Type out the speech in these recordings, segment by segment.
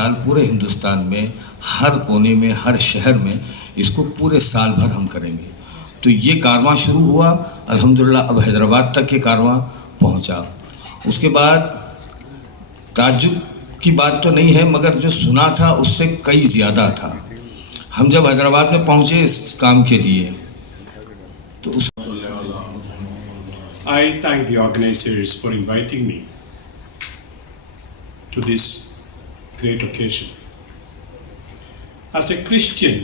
साल पूरे हिंदुस्तान में हर कोने में, हर शहर में इसको पूरे साल भर हम करेंगे। तो ये कारवां शुरू हुआ, अल्हम्दुलिल्लाह अब हैदराबाद तक ये कारवां पहुंचा। उसके बाद ताज्जुब की बात तो नहीं है, मगर जो सुना था उससे कई ज़्यादा था। हम जब हैदराबाद में पहुंचे इस काम के लिए तो उस I thank the organizers for inviting me to this great occasion. As a Christian,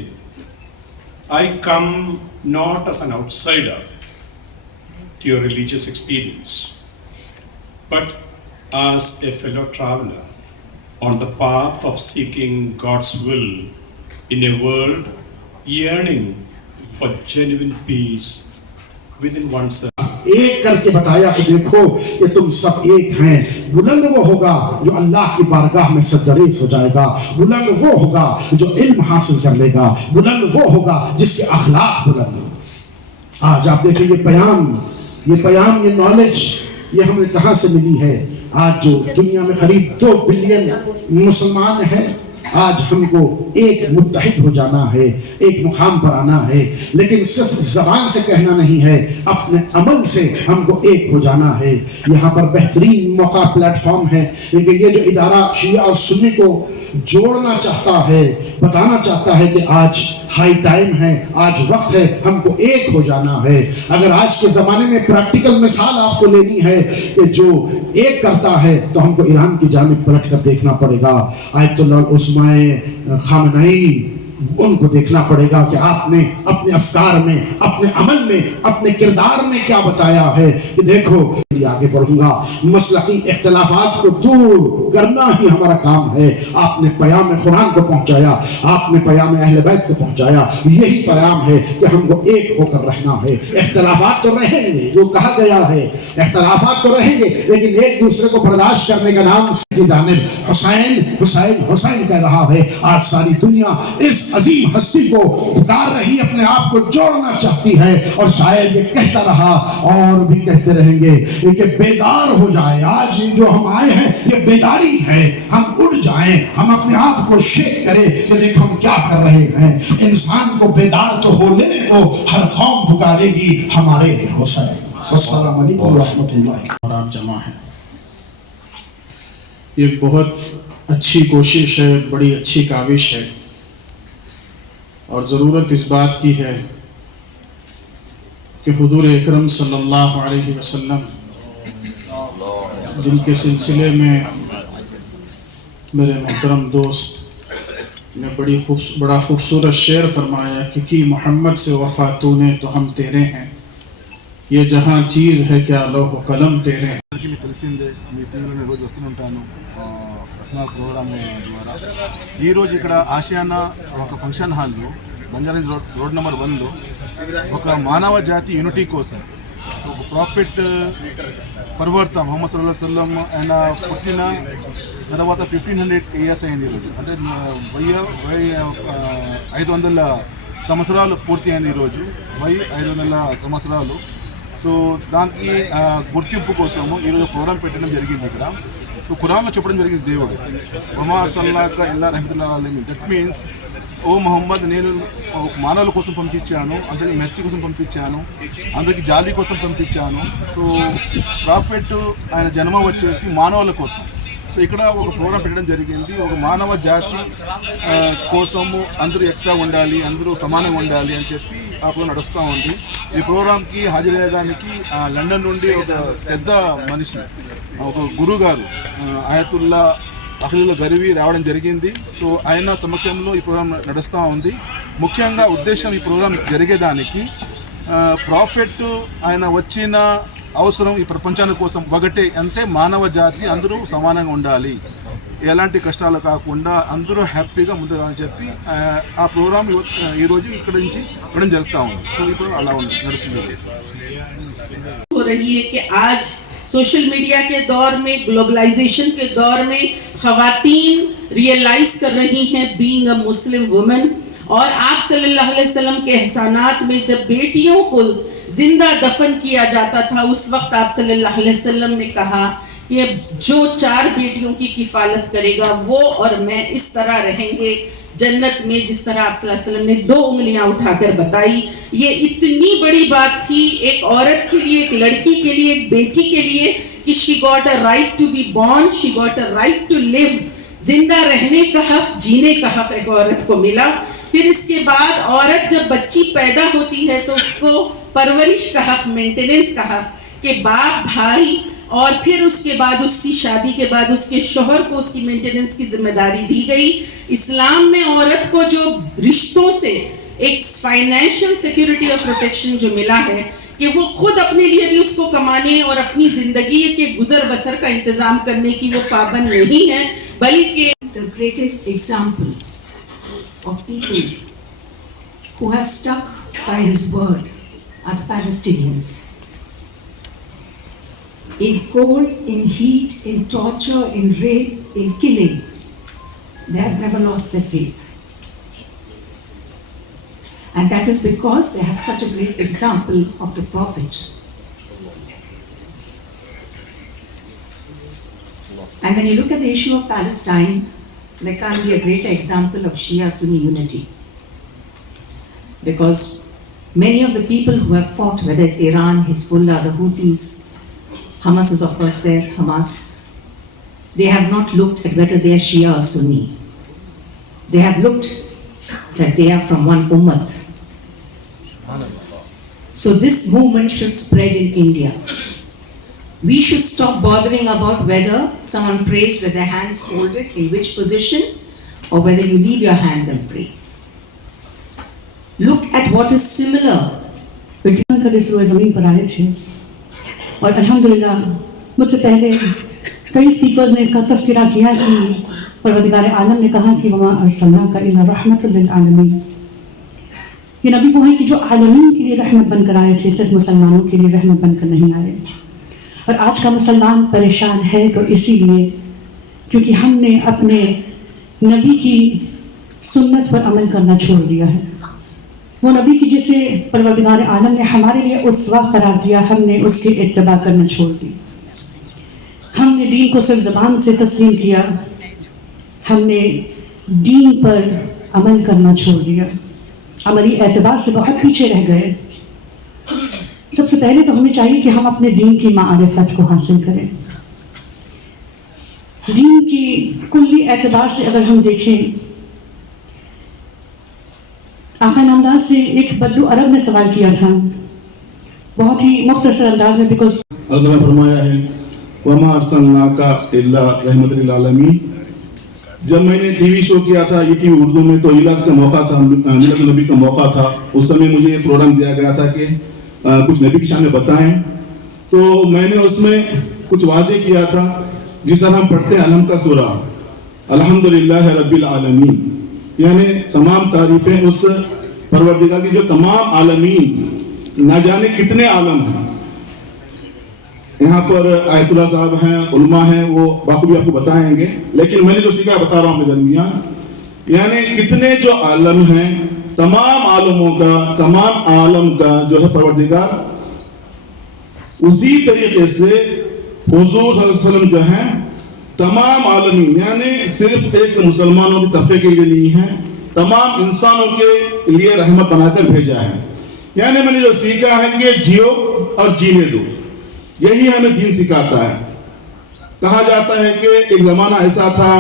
I come not as an outsider to your religious experience, but as a fellow traveler on the path of seeking God's will in a world yearning for genuine peace within oneself. एक करके बताया कि देखो कि तुम सब एक हैं। बुलंद वो होगा जो अल्लाह की बारगाह में सजदरेज हो जाएगा, बुलंद वो होगा जो इल्म हासिल कर लेगा, बुलंद वो होगा जिसके अखलाक बुलंद हो। आज आप देखिए ये पैगाम, ये नॉलेज, ये हमें कहाँ से मिली है? आज जो दुनिया में करीब 2 बिलियन मुसलमान हैं, आज हमको एक मुत्तहिद हो जाना है, एक मुकाम पर आना है। लेकिन सिर्फ ज़बान से कहना नहीं है, अपने अमल से हमको एक हो जाना है। यहाँ पर बेहतरीन मौका, प्लेटफॉर्म है क्योंकि ये जो इदारा शिया और सुन्नी को जोड़ना चाहता है, बताना चाहता है कि आज हाई टाइम है, आज वक्त है, हमको एक हो जाना है। अगर आज के ज़माने में प्रैक्टिकल मिसाल आपको लेनी है कि जो एक करता है तो हमको ईरान की जानिब पलट कर देखना पड़ेगा। आयतुल्लाह उस्माए खामनई, उनको देखना पड़ेगा कि आपने अपने अफकार में, अपने अमल में, अपने किरदार में क्या बताया है कि देखो आगे बढ़ूंगा। मसलकी इख्तिलाफात को दूर करना ही हमारा काम है। आपने पैगाम कुरान को पहुंचाया, आपने पैगाम अहले बैत को पहुंचाया, यही पैगाम है कि हमको एक होकर रहना है। इख्तिलाफात तो रहेंगे, जो कहा गया है, इख्तिलाफात तो रहेंगे, लेकिन एक दूसरे को बर्दाश्त करने का नाम की जानिब हुसैन हुसैन हुसैन कह रहा है। आज सारी दुनिया इस अजीम हस्ती को पुकार रही, अपने आप को जोड़ना चाहती है और शायद ये कहता रहा और भी कहते रहेंगे कि बेदार हो जाए। आज जो हम आए हैं ये बेदारी है, हम उड़ जाएं, हम अपने आप को शेक करें कि देखो हम क्या कर रहे हैं। इंसान को बेदार तो हो लेने दो, हर कौम पुकारेगी हमारे हुसैन। अस्सलाम वालेकुम व रहमतुल्लाह। आप जमा है, ये बहुत अच्छी कोशिश है, बड़ी अच्छी काविश है और ज़रूरत इस बात की है कि हुजूर अकरम सल्लल्लाहु अलैहि वसल्लम जिनके सिलसिले में मेरे मोहतरम दोस्त ने बड़ा खूबसूरत शेर फरमाया कि मोहम्मद से वफ़ा तूने तो हम तेरे हैं, ये जहाँ चीज़ है क्या लौह कलम तेरे हैं। మీకు తెలిసిందే, మీ టీవీలో రోజు వస్తుంటాను రత్నా ప్రోగ్రామ్ ద్వారా. ఈరోజు ఇక్కడ ఆసియానా ఒక ఫంక్షన్ హాల్లో బంజారా రోడ్ నెంబర్ 1లో ఒక మానవ జాతి యూనిటీ కోసం ఒక ప్రాఫిట్ పర్వర్త మొహమ్మద్ సల్లల్లాహు అలైహి వసల్లం ఆయన పుట్టిన తర్వాత 1500 ఇయర్స్ అయింది. ఈరోజు అంటే 500 సంవత్సరాలు పూర్తి అయింది. ఈరోజు 500 సంవత్సరాలు. సో దానికి గుర్తింపు కోసము ఈరోజు ప్రోగ్రాం పెట్టడం జరిగింది ఇక్కడ. సో ఖురాన్లో చెప్పడం జరిగింది దేవుడు వమా అర్సల్నాక ఇల్లా రహమతుల్లిల్ ఆలమీన్. దట్ మీన్స్ ఓ మొహమ్మద్ నేను మానవుల కోసం పంపించాను, అందరికి మెర్సీ కోసం పంపించాను, అందరికి జాలి కోసం పంపించాను. సో ప్రాఫెట్ ఆయన జన్మ వచ్చేసి మానవుల కోసం. సో ఇక్కడ ఒక ప్రోగ్రాం పెట్టడం జరిగింది. ఒక మానవ జాతి కోసము అందరూ ఎక్స్ట్రా ఉండాలి, అందరూ సమానంగా ఉండాలి అని చెప్పి ఆ ప్రోగ్రాం నడుస్తూ ఉంది. ఈ ప్రోగ్రాంకి హాజరయ్యేదానికి లండన్ నుండి ఒక పెద్ద మనిషి, ఒక గురువు గారు ఆయతుల్లా అఖిలుల్ గరీవి రావడం జరిగింది. సో ఆయన సమక్షంలో ఈ ప్రోగ్రాం నడుస్తూ ఉంది. ముఖ్యంగా ఉద్దేశం ఈ ప్రోగ్రాం జరిగేదానికి ప్రాఫెట్ ఆయన వచ్చిన అవసరం ఈ ప్రపంచాని కోసం ఒకటే, అంటే మానవ జాతి అందరూ సమానంగా ఉండాలి, ఎలాంటి కష్టాలు కాకుండా అందరూ హ్యాపీగా ముందుకు చెప్పి ఆ ప్రోగ్రామ్ ఈరోజు ఇక్కడ నుంచి ఇవ్వడం జరుగుతూ ఉంది. సో ఇప్పుడు అలా నడుస్తుంది. हो रही है कि आज सोशल मीडिया के दौर में, ग्लोबलाइजेशन के दौर में ख़वातीन रियलाइज कर रही हैं बीइंग अ मुस्लिम वुमन। और आप सल्लल्लाहु अलैहि वसल्लम के एहसानात में जब बेटियों को जिंदा दफन किया जाता था, उस वक्त आप सल्लल्लाहु अलैहि वसल्लम ने कहा کہ جو 4 بیٹیوں کی کفالت کرے گا وہ اور میں اس طرح رہیں گے جنت میں، جس طرح آپ صلی اللہ علیہ وسلم نے 2 انگلیاں اٹھا کر بتائی. یہ اتنی بڑی بات تھی ایک عورت کے لیے، ایک لڑکی کے لیے، ایک بیٹی کے لیے کہ she got a right to be born, she got a right to live. زندہ رہنے کا حق، جینے کا حق ایک عورت کو ملا. پھر اس کے بعد عورت جب بچی پیدا ہوتی ہے تو اس کو پرورش کا حق، مینٹیننس کا حق، کہ باپ، بھائی، اور پھر اس کے بعد اس کی شادی کے بعد اس کے شوہر کو اس کی مینٹیننس کی ذمہ داری دی گئی. اسلام میں عورت کو جو رشتوں سے ایک فائنینشیل سیکیورٹی اور پروٹیکشن جو ملا ہے کہ وہ خود اپنے لیے بھی اس کو کمانے اور اپنی زندگی کے گزر بسر کا انتظام کرنے کی وہ پابند نہیں ہے، بلکہ the greatest example of people who have stuck by his word are the Palestinians. In cold, in heat, in torture, in rape, in killing, they have never lost their faith. And that is because they have such a great example of the Prophet. And when you look at the issue of Palestine, there can't be a greater example of Shia-Sunni unity. Because many of the people who have fought, whether it's Iran, Hezbollah, the Houthis, Hamas is of course there, Hamas, they have not looked at whether they are Shia or Sunni. They have looked that they are from one Ummah. So this movement should spread in India. We should stop bothering about whether someone prays with their hands folded, in which position, or whether you leave your hands and pray. Look at what is similar between कर इस रोज़ ज़मीन पर आए थे और अल्हम्दुलिल्लाह मुझसे पहले कई स्पीकर्स ने इसका तज़किरा किया कि परवरदिगार आलम ने कहा कि वमा अर्सलनाका इल्ला रहमतल लिल आलमीन. ये नबी वो हैं कि जो आलमीन के लिए रहमत बनकर आए थे, सिर्फ मुसलमानों के लिए रहमत बनकर नहीं आए. और आज का मुसलमान परेशान है तो इसीलिए क्योंकि हमने अपने नबी की सुन्नत पर अमल करना छोड़ दिया है. वो नबी की जिसे परवरदिगार आलम ने हमारे लिए उसवा करार दिया, हमने उसकी इत्तबा करना छोड़ दी. हमने दीन को सिर्फ ज़बान से तस्लीम किया, हमने दीन पर अमल करना छोड़ दिया, अमली एतबार से बहुत पीछे रह गए. सबसे पहले तो हमें चाहिए कि हम अपने दीन की मारिफत को हासिल करें. दीन की कुल्ली एतबार से अगर हम देखें, आका नामदार से एक बद्दू अरब ने सवाल किया था बहुत ही मुख्तसर अंदाज में, बिकॉज अल्लाह ने फरमाया है वमा अर्सलनाका इल्ला रहमतल लिल आलमीन. जब मैंने टीवी शो किया था ये टीवी उर्दू में, तो इलाद का मौका था, मिलाद नबी का मौका था. उस समय मुझे एक प्रोग्राम दिया गया था कि कुछ नबी की शान में बताएं. तो मैंने उसमें कुछ वाज़े किया था, जिस तरह हम पढ़ते हैं अलहम का सूरा, अल्हम्दुलिल्लाह रब्बिल आलमीन, यानी तमाम तारीफ़ें उस परवरदिगार की जो तमाम आलमीन, ना जाने कितने आलम हैं. यहाँ पर आयतुल्लाह साहब हैं, उलमा हैं, वो बाकी भी आपको बताएंगे, लेकिन मैंने जो सीखा बता रहा हूँ अपने दरमियान. यानी कितने जो आलम हैं, तमाम आलमों का, तमाम आलम का जो है परवरदिगार उसी तरीके से हुजूर सल्लल्लाहु अलैहि वसल्लम जो हैं तमाम आलमीन, यानी सिर्फ एक मुसलमानों के तबके के लिए नहीं है, तमाम इंसानों के लिए रहमत बनाकर भेजा है. यानी मैंने जो सीखा है कि जियो और जीने दो, यही हमें दीन सिखाता है. कहा जाता है कि एक जमाना ऐसा था,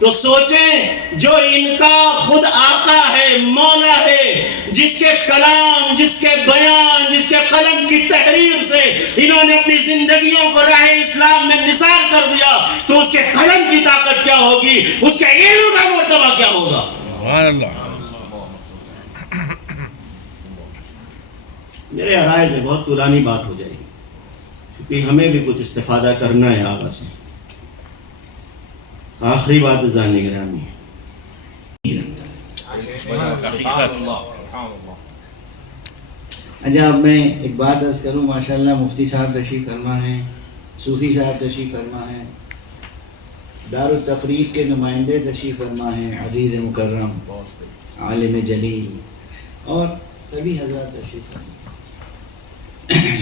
तो सोचें जो इनका खुद आका है, मौला है, जिसके कलाम, जिसके बयान, जिसके कलम की तहरीर से इन्होंने अपनी जिंदगियों को राह इस्लाम में निसार कर दिया, तो उसके कलम की ताकत क्या होगी, उसके इल्म का मर्तबा क्या होगा. मेरे राय से बहुत पुरानी बात हो जाएगी, क्योंकि हमें भी कुछ इस्तिफादा करना है आगा से. आखिरी बात जाने गिरामी अच्छा, अब मैं एक बात अर्ज़ करूँ. माशाल्लाह मुफ्ती साहब तशरीफ़ फरमा हैं, सूफ़ी साहब तशरीफ़ फरमा हैं, दारुत तक़रीब के नुमाइंदे तशरीफ़ फरमा हैं, अज़ीज़ मुकर्रम, आलिम जलील और सभी हज़रात तशरीफ़ फरमा.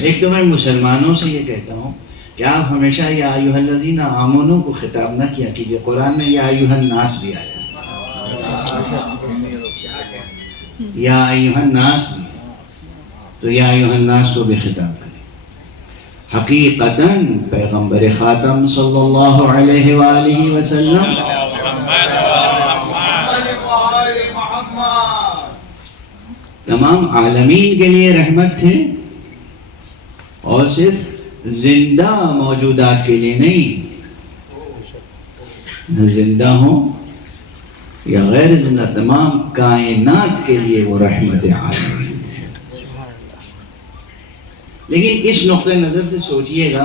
एक तो मैं मुसलमानों से ये कहता हूँ کہ آپ ہمیشہ یا ایھا الذین آمنو کو خطاب نہ کیا کیجیے. قرآن میں یا ایھا الناس بھی آیا, یا ایھا الناس بھی, تو یا ایھا الناس کو بھی خطاب کریں. حقیقتاً پیغمبر خاتم صلی اللہ علیہ وآلہ وسلم تمام عالمین کے لیے رحمت تھے, اور صرف زندہ موجودات کے لیے نہیں, زندہ ہوں یا غیر زندہ تمام کائنات کے لیے وہ رحمت عالمین تھے. لیکن اس نقطۂ نظر سے سوچئے گا,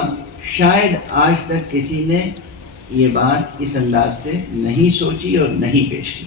شاید آج تک کسی نے یہ بات اس انداز سے نہیں سوچی اور نہیں پیش کی.